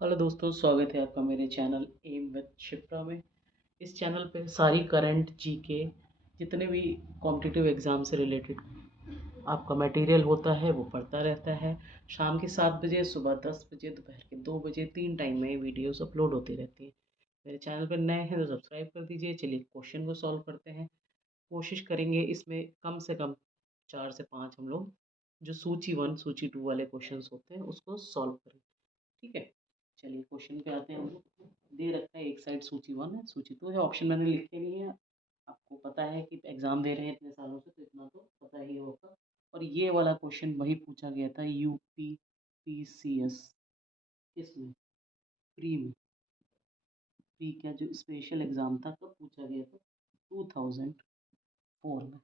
Hello दोस्तों, स्वागत है आपका मेरे चैनल एम विद शिप्रा में। इस चैनल पे सारी करंट जीके जितने भी कॉम्पिटिटिव एग्ज़ाम से रिलेटेड आपका मटेरियल होता है वो पढ़ता रहता है। शाम के 7 बजे, सुबह 10 बजे, दोपहर के 2 बजे, 3 टाइम में वीडियोस अपलोड होती रहती हैं। मेरे चैनल पर नए हैं तो सब्सक्राइब कर दीजिए। चलिए क्वेश्चन को सॉल्व करते हैं। कोशिश करेंगे इसमें कम से कम 4 से 5 हम लोग जो सूची 1 सूची 2 वाले क्वेश्चंस होते हैं उसको सॉल्व करें। ठीक है, चलिए क्वेश्चन पे आते हैं हम लोग। दे रखा है एक साइड सूची 1 है, सूची 2 है, ऑप्शन मैंने लिखे नहीं है। आपको पता है कि एग्ज़ाम दे रहे हैं इतने सालों से, तो इतना तो पता ही होगा। और ये वाला क्वेश्चन वही पूछा गया था यूपी पीसीएस, किसमें, प्री में। प्री का जो स्पेशल एग्ज़ाम था कब पूछा गया था, 2004 में।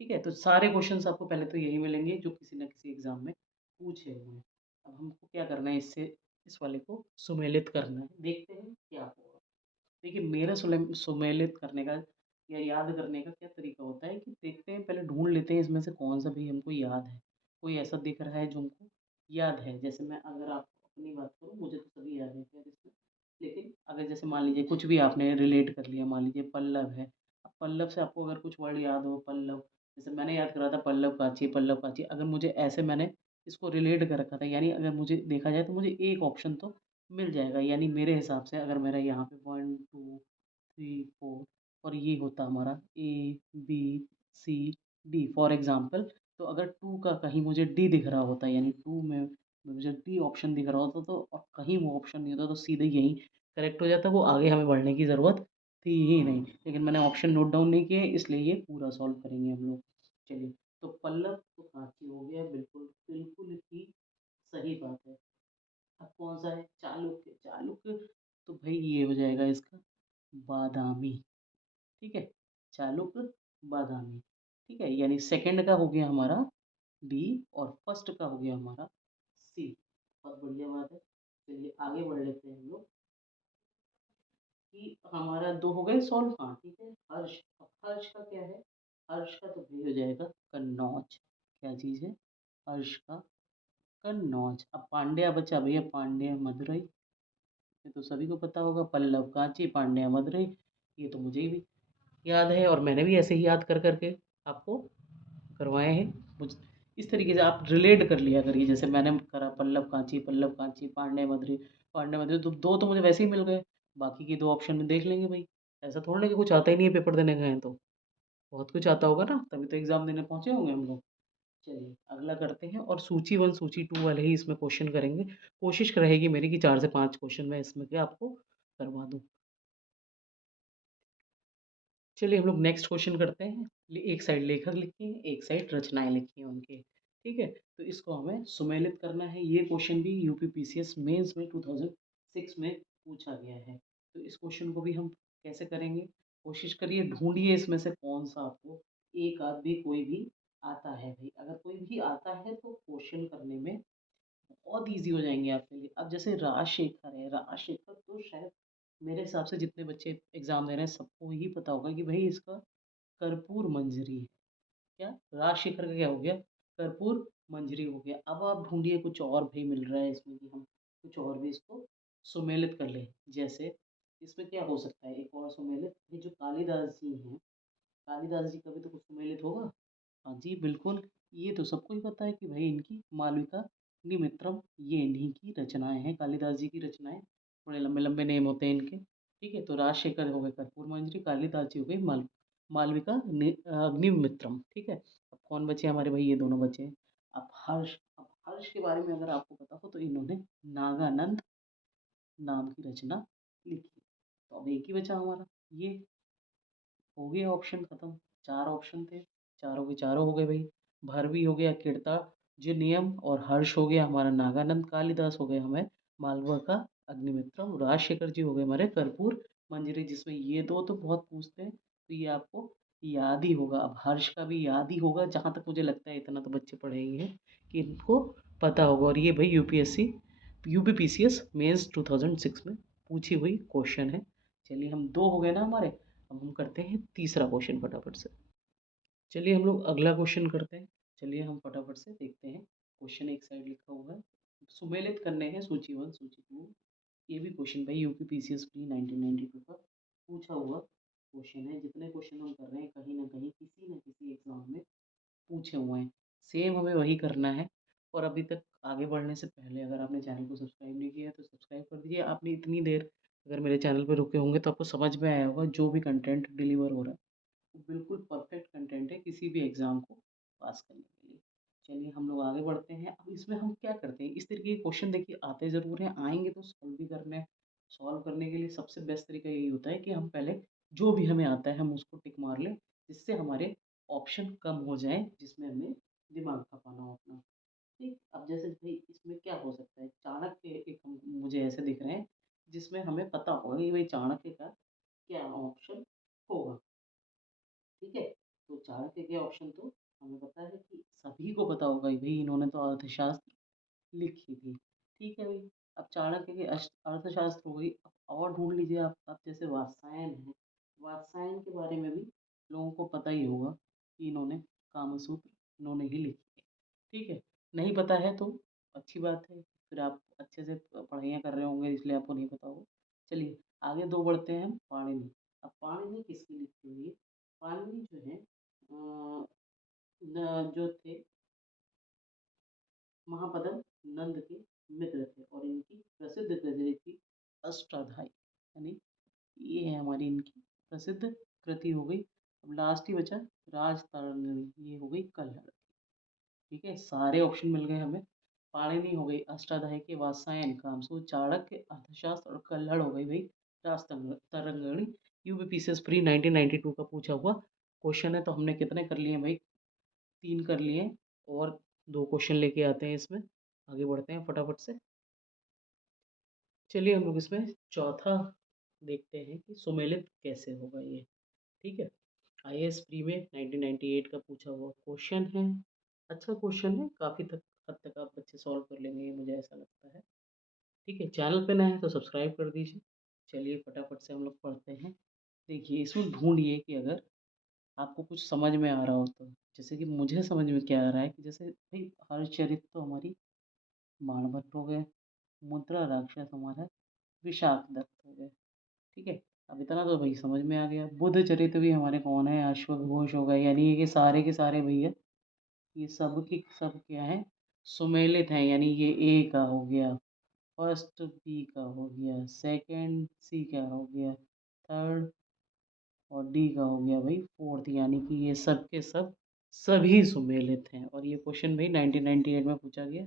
ठीक है, तो सारे क्वेश्चंस आपको पहले तो यही मिलेंगे जो किसी न किसी एग्ज़ाम में पूछे हुए हैं। अब हमको क्या करना है, इससे इस वाले को सुमेलित करना है। देखते हैं क्या होगा। देखिए, मेरा सुमेलित करने का या याद करने का क्या तरीका होता है कि देखते हैं, पहले ढूँढ लेते हैं इसमें से कौन सा भी हमको याद है। कोई ऐसा दिख रहा है जो हमको याद है। जैसे मैं अगर आप अपनी बात करूँ, मुझे तो सभी याद है खैर इसमें। लेकिन अगर जैसे मान लीजिए कुछ भी आपने रिलेट कर लिया, मान लीजिए पल्लव है। अब पल्लव से आपको अगर कुछ वर्ड याद हो, पल्लव, जैसे मैंने याद करा था पल्लव काची। अगर मुझे ऐसे मैंने इसको रिलेट कर रखा था, यानी अगर मुझे देखा जाए तो मुझे एक ऑप्शन तो मिल जाएगा। यानी मेरे हिसाब से अगर मेरा यहाँ पे 1 2 3 4 और ये होता हमारा A B C D for example. तो अगर 2 का कहीं मुझे डी दिख रहा होता, यानी 2 में मुझे डी ऑप्शन दिख रहा होता, तो और कहीं वो ऑप्शन नहीं होता, तो सीधे यही करेक्ट हो जाता। वो आगे हमें बढ़ने की ज़रूरत थी ही नहीं। लेकिन मैंने ऑप्शन नोट डाउन नहीं किए, इसलिए ये पूरा सॉल्व करेंगे हम लोग। चलिए, तो पल्लव तो कांची हो गया, बिल्कुल बिल्कुल ही सही बात है। अब कौन सा है, चालुक्य। चालुक्य तो भाई ये हो जाएगा इसका बादामी। ठीक है, चालुक्य बादामी। ठीक है, यानी सेकंड का हो गया हमारा डी और फर्स्ट का हो गया हमारा सी। बहुत बढ़िया बात है। चलिए आगे बढ़ लेते हैं हम लोग कि हमारा दो हो गए सॉल्व। हाँ ठीक है, हर्ष। अब हर्ष का क्या है, हर्ष का तो भाई हो जाएगा कन्नौज। क्या चीज़ है, हर्ष का कन्नौज। अब पांड्या बचा भैया, पांड्या मदुरई। ये तो सभी को पता होगा, पल्लव कांची, पांड्या मदुरई। ये तो मुझे भी याद है और मैंने भी ऐसे ही याद कर करके आपको करवाए हैं। मुझ इस तरीके से आप रिलेट कर लिया करिए। जैसे मैंने करा पल्लव कांची, पांडे मदरी, तो दो तो मुझे वैसे ही मिल गए। बाकी की दो ऑप्शन में देख लेंगे भाई। ऐसा थोड़ा ना कि कुछ आता ही नहीं है, पेपर देने गए हैं तो बहुत कुछ आता होगा ना, तभी तो एग्जाम देने पहुंचे होंगे हम लोग। चलिए अगला करते हैं, और सूची 1 सूची 2 वाले ही इसमें क्वेश्चन करेंगे। कोशिश रहेगी मेरी कि 4 से 5 क्वेश्चन मैं इसमें के आपको करवा दूं। चलिए हम लोग नेक्स्ट क्वेश्चन करते हैं। एक साइड लेखक लिखे हैं, एक साइड रचनाएं लिखी हैं उनके। ठीक है, तो इसको हमें सुमेलित करना है। ये क्वेश्चन भी यूपी पीसीएस मेंस में 2006 में पूछा गया है। तो इस क्वेश्चन को भी हम कैसे करेंगे, कोशिश करिए ढूंढिए इसमें से कौन सा आपको एक आध भी कोई भी आता है। भाई अगर कोई भी आता है तो क्वेश्चन करने में बहुत ईज़ी हो जाएँगे आपके लिए। अब जैसे राजशेखर है, राजशेखर तो शायद मेरे हिसाब से जितने बच्चे एग्ज़ाम दे रहे हैं सबको ही पता होगा कि भई इसका कर्पूर मंजरी है। क्या? राजशेखर का क्या हो गया? कर्पूर मंजरी हो गया। अब आप ढूँढिए कुछ और भी मिल रहा है इसमें कि हम कुछ और भी इसको सुमेलित कर लें। जैसे इसमें क्या हो सकता है एक और सुमेलित, ये जो कालिदास जी हैं, कालिदास जी का भी तो कुछ सुमेलित होगा। हाँ जी, बिल्कुल। ये तो सबको ही पता है कि भाई इनकी मालविका निमित्रम, ये इन्हीं की रचनाएँ हैं, कालिदास जी की रचनाएँ। बड़े लंबे-लंबे नेम होते हैं इनके। ठीक है, तो राजशेखर हो गए कर्पूर मंजरी, कालिदास जी हो गए मालविका अग्निमित्रम। ठीक है, अब कौन बचे हमारे भाई, ये दोनों बचे हैं। अब हर्ष के बारे में अगर आपको पता हो तो इन्होंने नागानंद नाम की रचना लिखी। तो अब एक ही बचा हमारा, ये हो गया ऑप्शन खत्म। 4 ऑप्शन थे, चारों के चारों हो गए भाई। भरवी हो गया कीर्तार्जुनीयम, और हर्ष हो गया हमारा नागानंद, कालिदास हो गए हमें मालवा का अग्निमित्रम, राजशेखर जी हो गए हमारे कर्पूर मंजरी, जिसमें ये दो तो बहुत पूछते हैं, तो ये आपको याद ही होगा। अब हर्ष का भी याद ही होगा, जहाँ तक मुझे लगता है इतना तो बच्चे पढ़े ही हैं कि इनको पता होगा। और ये भाई यूपीएससी यूपी पीसीएस मेंस 2006 में पूछी हुई क्वेश्चन है। चलिए हम दो हो गए ना हमारे। अब हम करते हैं तीसरा क्वेश्चन फटाफट से। चलिए हम लोग अगला क्वेश्चन करते हैं। चलिए हम फटाफट से देखते हैं। क्वेश्चन एक साइड लिखा हुआ है, सुमेलित करने हैं सूची 1 सूची 2। ये भी क्वेश्चन भाई यूपी पीसीएस प्री 1992 का पूछा हुआ क्वेश्चन है। जितने क्वेश्चन हम कर रहे हैं कहीं ना कहीं किसी न किसी एग्जाम में पूछे हुए हैं। सेम हमें वही करना है। और अभी तक आगे बढ़ने से पहले अगर आपने चैनल को सब्सक्राइब नहीं किया है तो सब्सक्राइब कर दीजिए। आपने इतनी देर अगर मेरे चैनल पर रुके होंगे तो आपको समझ में आया होगा जो भी कंटेंट डिलीवर हो रहा है वो बिल्कुल परफेक्ट कंटेंट है किसी भी एग्ज़ाम को पास करने के लिए। चलिए हम लोग आगे बढ़ते हैं। अब इसमें हम क्या करते हैं, इस तरीके के क्वेश्चन देखिए आते ज़रूर हैं, आएँगे तो सॉल्व भी करने हैं। सॉल्व करने के लिए सबसे बेस्ट तरीका यही होता है कि हम पहले जो भी हमें आता है हम उसको टिक मार लें, जिससे हमारे ऑप्शन कम हो जाएँ, जिसमें हमें दिमाग खपाना हो अपना। ठीक, अब जैसे भाई इसमें क्या हो सकता है, चाणक्य एक मुझे ऐसे दिख रहे हैं, जिसमें हमें पता होगा कि भाई चाणक्य का क्या ऑप्शन होगा। ठीक है? तो चाणक्य के ऑप्शन तो हमें पता है कि सभी को पता होगा ही भई इन्होंने तो अर्थशास्त्र लिखी थी। ठीक है भई, अब चाणक्य के अर्थशास्त्र हो गई, अब और ढूँढ लीजिए आप। अब जैसे वात्स्यायन है, वात्स्यायन के बारे में भी लोगों को पता ही होगा कि इन्होंने कामसूत्र इन्होंने ही लिखी है। ठीक है? नहीं पता है तो अच्छी बात है, फिर आप अच्छे से पढ़ाइयाँ कर रहे होंगे इसलिए आपको नहीं पता होगा। चलिए आगे 2 बढ़ते हैं हम, पाणिनि। अब पाणिनि किसकी लिखी हुई है? पाणिनि जो है जो थे महापद्म नंद के मित्र थे और इनकी प्रसिद्ध कृति थी अष्टाध्यायी। यानी ये है हमारी इनकी प्रसिद्ध कृति हो गई। अब लास्ट ही बचा राजतरंगिणी, ये हो गई कल्हड़। ठीक है, सारे ऑप्शन मिल गए हमें। पाणिनि हो गई अष्टाध्यायी के, वात्स्यायन कामसूत्र, चाणक्य अर्थशास्त्र और कल्हड़ हो गई भाई राजतरंगिणी। यूपीपीसीएस प्री 1992 का पूछा हुआ क्वेश्चन है। तो हमने कितने कर लिए भाई, 3 कर लिए हैं और 2 क्वेश्चन लेके आते हैं इसमें। आगे बढ़ते हैं फटाफट से। चलिए हम लोग इसमें चौथा देखते हैं कि सुमेलित कैसे होगा ये। ठीक है? आईएएस प्री में 1998 का पूछा हुआ क्वेश्चन है। अच्छा क्वेश्चन है, काफ़ी तक हद तक आप बच्चे सॉल्व कर लेंगे ये मुझे ऐसा लगता है। ठीक है, चैनल पे नए हैं तो सब्सक्राइब कर दीजिए। चलिए फटाफट से हम लोग पढ़ते हैं। देखिए इसमें ढूँढिए कि अगर आपको कुछ समझ में आ रहा हो तो। जैसे कि मुझे समझ में क्या आ रहा है कि जैसे भई हरचरित तो हमारी बाणभट्ट हो गए, मुद्रा राक्षस हमारा विशाखदत्त हो गए। ठीक है? अब इतना तो भई समझ में आ गया। बुद्ध चरित्र भी हमारे कौन है, अश्वघोष हो गए, यानी ये सारे के सारे भैया ये सब के सब क्या हैं, सुमेलित हैं। यानी ये ए का हो गया, फर्स्ट बी का हो गया, सेकंड सी का हो गया, थर्ड और डी का हो गया भाई फोर्थ। यानी कि ये सब के सब सभी सुमेलित हैं। और ये क्वेश्चन भाई 1998 में पूछा गया।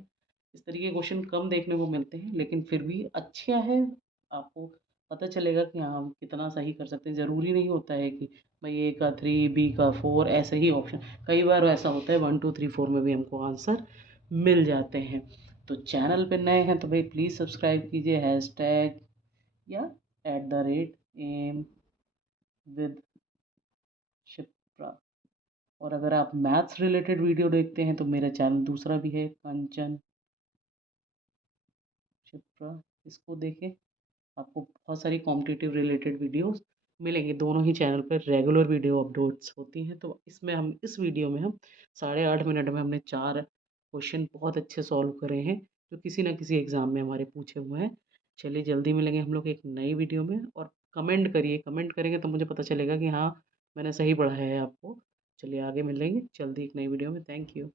इस तरीके के क्वेश्चन कम देखने को मिलते हैं लेकिन फिर भी अच्छा है। आपको पता चलेगा कि हाँ हम कितना सही कर सकते हैं। ज़रूरी नहीं होता है कि भाई ए का 3 बी का 4 ऐसे ही ऑप्शन। कई बार ऐसा होता है 1 2 3 4 में भी हमको आंसर मिल जाते हैं। तो चैनल पे नए हैं तो भाई प्लीज़ सब्सक्राइब कीजिए, हैशटैग या @aim with शिप्रा। और अगर आप मैथ्स रिलेटेड वीडियो देखते हैं तो मेरा चैनल दूसरा भी है, कंचन शिप्रा। इसको देखें, आपको बहुत सारी कॉम्पिटिटिव रिलेटेड वीडियोस मिलेंगे। दोनों ही चैनल पर रेगुलर वीडियो अपलोड्स होती हैं। तो इसमें हम इस वीडियो में हम 8.5 मिनट में हमने 4 क्वेश्चन बहुत अच्छे सॉल्व करे हैं जो किसी न किसी एग्ज़ाम में हमारे पूछे हुए हैं। चलिए जल्दी मिलेंगे हम लोग एक नई वीडियो में। और कमेंट करिए, कमेंट करेंगे तो मुझे पता चलेगा कि हाँ मैंने सही पढ़ाया है आपको। चलिए आगे मिलेंगे जल्दी एक नई वीडियो में। Thank you.